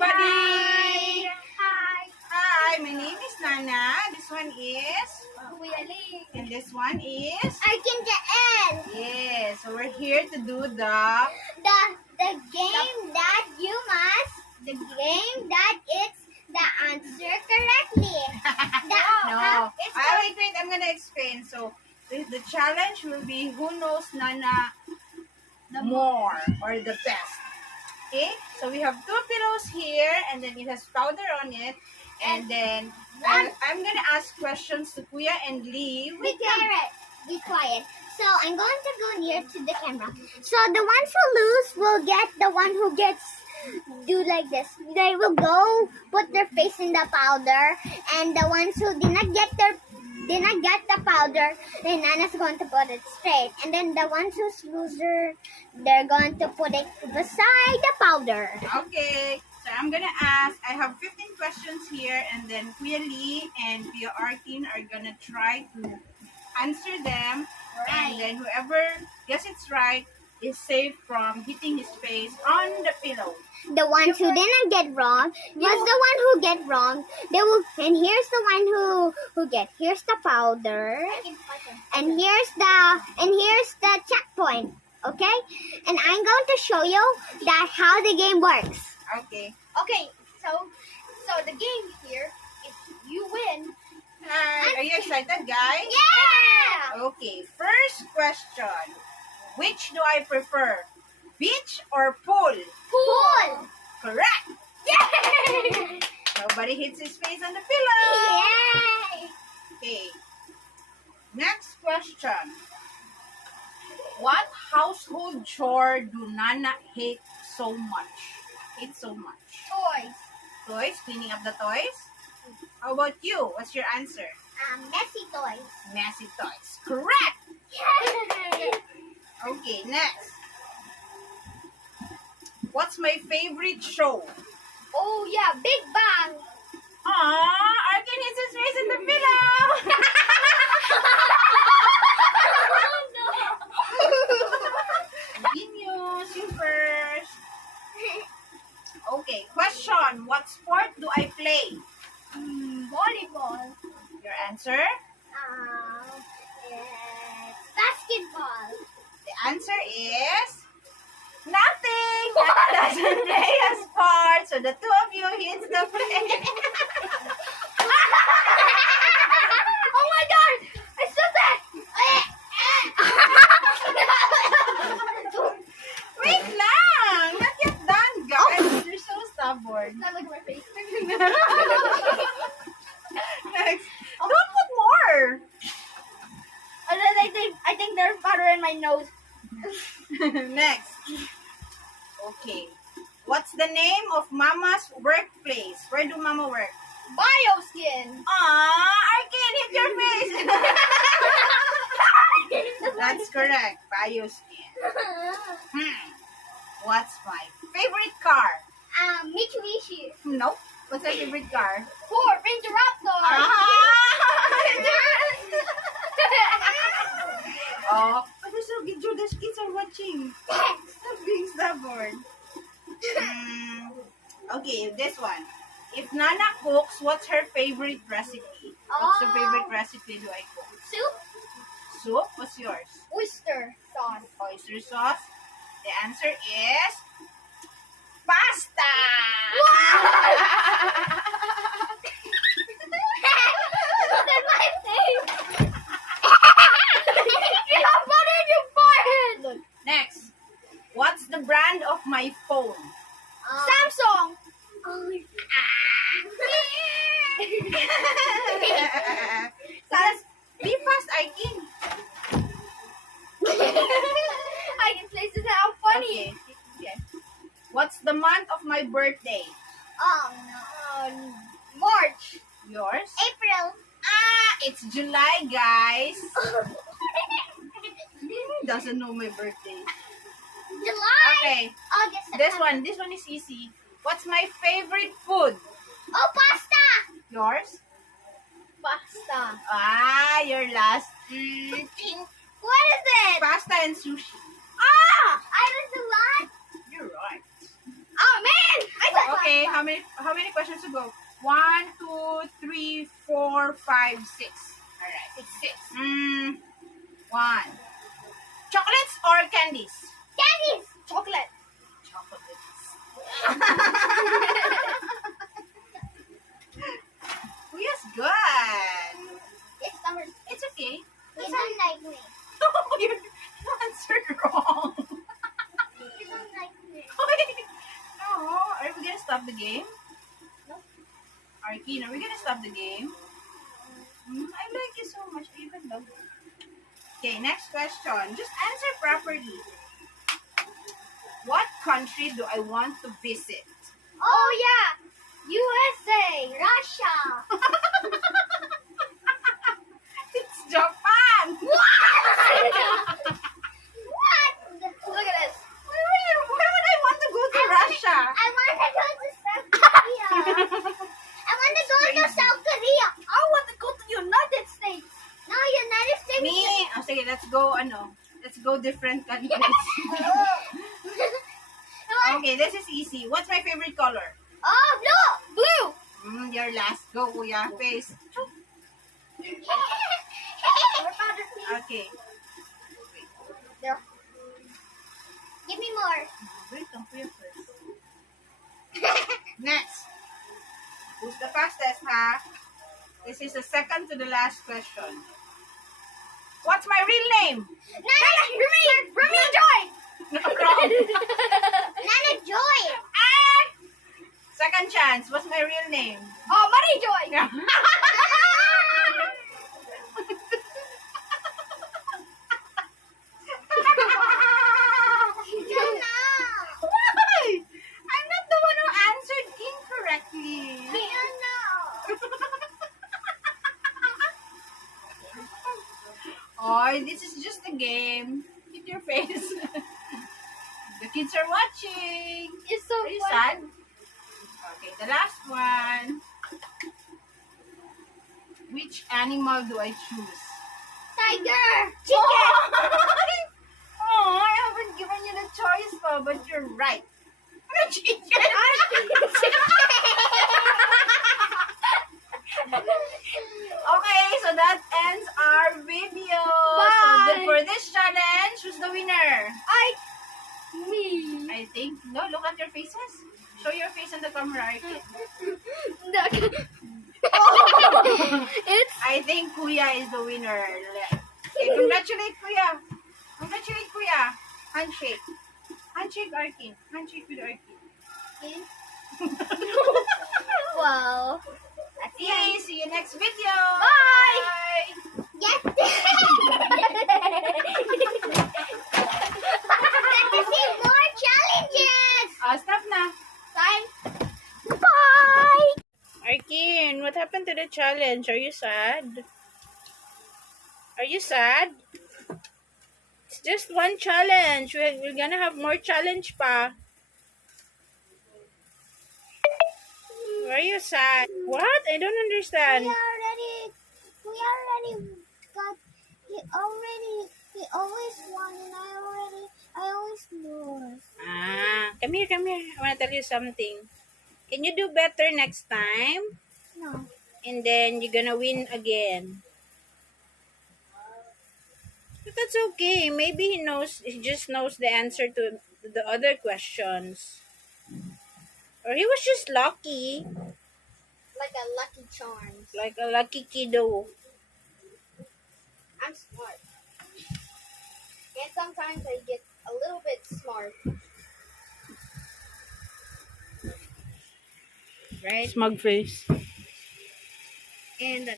everybody! Hi! Hi, my name is Nana. This one is... Kuya Lee. And this one is... Arkinjael. Yes, so we're here to do the... The game that you must, the game that it's the answer correctly. No. Wait, I'm gonna explain. So, the challenge will be who knows Nana more or the best. Okay, so we have two pillows here, and then it has powder on it, and then I'm gonna ask questions to Kuya and Lee. Be quiet. So I'm going to go near to the camera. So the ones who lose will get the one who gets do like this. They will go put their face in the powder, and the ones who did not get the powder, then Nana's going to put it straight. And then the ones who's loser, they're going to put it beside the powder. Okay, so I'm gonna ask. I have 15 questions here, and then Kuya Lee and Kuya Arkin are gonna try to answer them. Right. And then whoever gets it right is safe from hitting his face on the pillow. The ones who didn't get wrong was the one who get wrong. They will, and here's the one who get. Here's the powder, and here's the checkpoint. Okay, and I'm going to show you that how the game works. Okay. Okay, so the game here, if you win, Are you excited, guys? Yeah. Okay, first question. Which do I prefer? Beach or pool? Pool. Correct. Yay! Nobody hits his face on the pillow. Yay! Okay. Next question. What household chore do Nana hate so much? toys. Toys? Cleaning up the toys? How about you? What's your answer? Messy toys. Messy toys. Correct. Yay! Okay, next. What's my favorite show? Oh yeah, Big Bang. Aww, Arkin hits his face in the pillow. Genius, you first. Okay, question. What sport do I play? Volleyball. Your answer? It's basketball. The answer is nothing. Nana doesn't play a sport, so the two of you hits the face. Oh my God! I stopped that. Wait lang. Not yet done, guys. You're so stubborn. Not like my face. Next. Don't put more. I think there's butter in my nose. Next. Okay. What's the name of Mama's workplace? Where do Mama work? Bioskin. I can't hit your face. That's correct. Bioskin. What's my favorite car? Mitsubishi. Nope. What's my favorite car? Ford Ranger Raptor. Oh, but there's no the kids are watching. Stop being stubborn. Okay, this one. If Nana cooks, what's her favorite recipe? What's the favorite recipe do I cook? Soup. Soup? What's yours? Oyster sauce. Oyster sauce. The answer is pasta. Look at my face. You have butter in your forehead. Look. Next. What's the brand of my phone? Samsung. Yes, be fast, I can. I can place it how funny. Okay. What's the month of my birthday? March. Yours? April. It's July, guys. Doesn't know my birthday. July. Okay, August. this one is easy. What's my favorite food? Oh, pasta. Yours? Pasta. Your last. What is it? Pasta and sushi. I was the one. You're right. Oh man! I thought Okay, how many questions to go? 1, 2, 3, 4, 5, 6. Alright. It's 6. 1. Chocolates or candies? Candies. Chocolate. Chocolates. Kuya's good. It's number. It's okay. You don't like me. You answered wrong. You don't like me. No, are we gonna stop the game? No. Arkin, are we gonna stop the game? I like you so much. I even love you. Okay, next question. Just answer properly. What country do I want to visit? Oh yeah. USA. Russia. It's Japan. What? Look at this. Why would I want to go to Russia? I want to go to South Korea. I want to go to South Korea. I want to go to United States. No, United States. Me? Oh, sige, let's go, let's go different countries. Okay, this is easy. What's my favorite color? Oh, blue. Blue. Your last. Go, Kuya. Face. What about this, please? Okay. There. Give me more. Wait, ang Kuya first. Next. Who's the fastest, ha? This is the second to the last question. What's my real name? Remy Joy. No, wrong. Nana Joy. Second chance. What's my real name? Oh, Marie Joy. You don't know. Why? I'm not the one who answered incorrectly. I don't know. Oh, this is just a game. Keep your face. The kids are watching. It's so Are you funny. sad? Okay, the last one. Which animal do I choose? Tiger. Chicken! Oh, I haven't given you the choice, pa, but you're right. Ano, chicken? Okay, so that ends our video. Bye. So for this challenge, who's the winner? Me. I think. No, look at your faces. Show your face on the camera. Arkin. It's I think Kuya is the winner. Okay, congratulate Kuya. Congratulate Kuya. Handshake. Handshake, Arkin. Handshake with Arkin. wow. Okay, see you next video. Bye. Bye. Get Let us see more challenges. Stop na. Time. Bye. Arkin, what happened to the challenge? Are you sad? Are you sad? It's just one challenge. We're gonna have more challenge pa. Why are you sad? What? I don't understand. We already got. He always won, and I always lose. Come here, come here. I wanna tell you something. Can you do better next time? No. And then you're gonna win again. But that's okay. Maybe he just knows the answer to the other questions. Or he was just lucky. Like a Lucky Charms. Like a lucky kiddo. I'm smart. And sometimes I get a little bit smart. Right? Smug face. And